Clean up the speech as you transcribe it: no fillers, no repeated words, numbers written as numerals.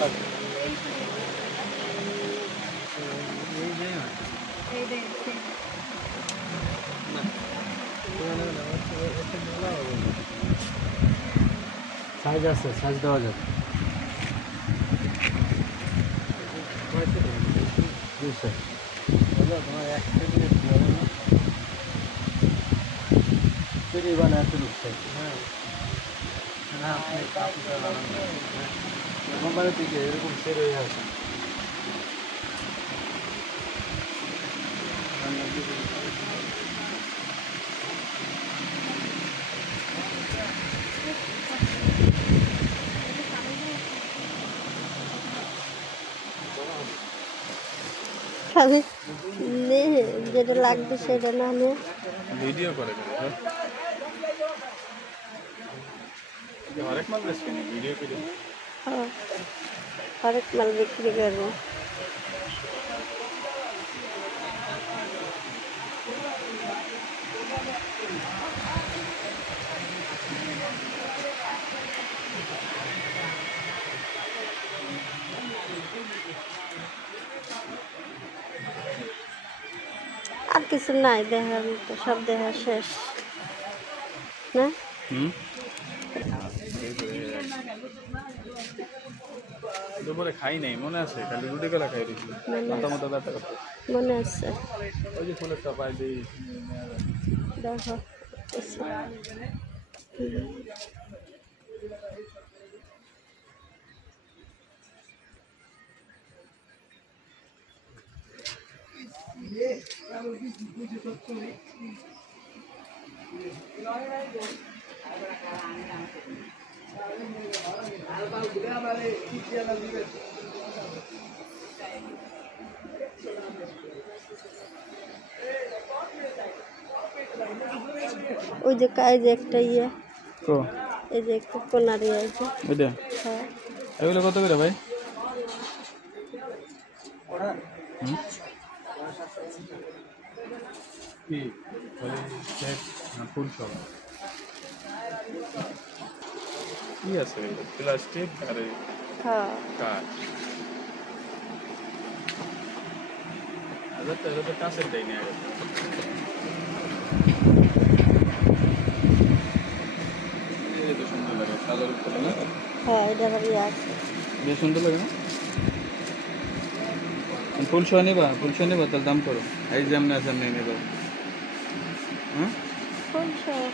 Size আছে, size দেওয়া যাবে। তোমার এক কেজি বানায় তুলছে। হ্যাঁ, আমার বাড়ি থেকে এরকম সের হয়ে আছে। খালি নে যেটা লাগবে সেটা না নে ভিডিও করে হরেক মাল বেচবেন ভিডিও করে হরেক মাল বিক্রি করবো। আর কিছু নাই দেখার মতো, সব দেখা শেষ না। দুপুরে খাই নাই, মনে আছে? খালি রুটি কলা খাই দিয়েছি, মাথা মাথা ব্যথা করতে। মনে আছে? ওই যে ফুলের টপ আই দিই দেখো ওই যে কাজ একটা ইয়ে, এই যে একটা কোনারি আছে ওইটা। হ্যাঁ, এগুলো কত করে ভাই? কি ফুল সব কি আছে? প্লাস্টিক আর হ্যাঁ কাঠ। আচ্ছা, এটা তো কাছের দেয় না। এই তো সুন্দর লাগে, সাদার উপরে না? হ্যাঁ, এটা আবার ইয়ে আছে। বেশ সুন্দর লাগে না? ফুলশো নিবা, ফুলশো নিবা, তার দাম করো। এই যে এমনি আছে, এমনি নেবা। হ্যাঁ, কোন সময়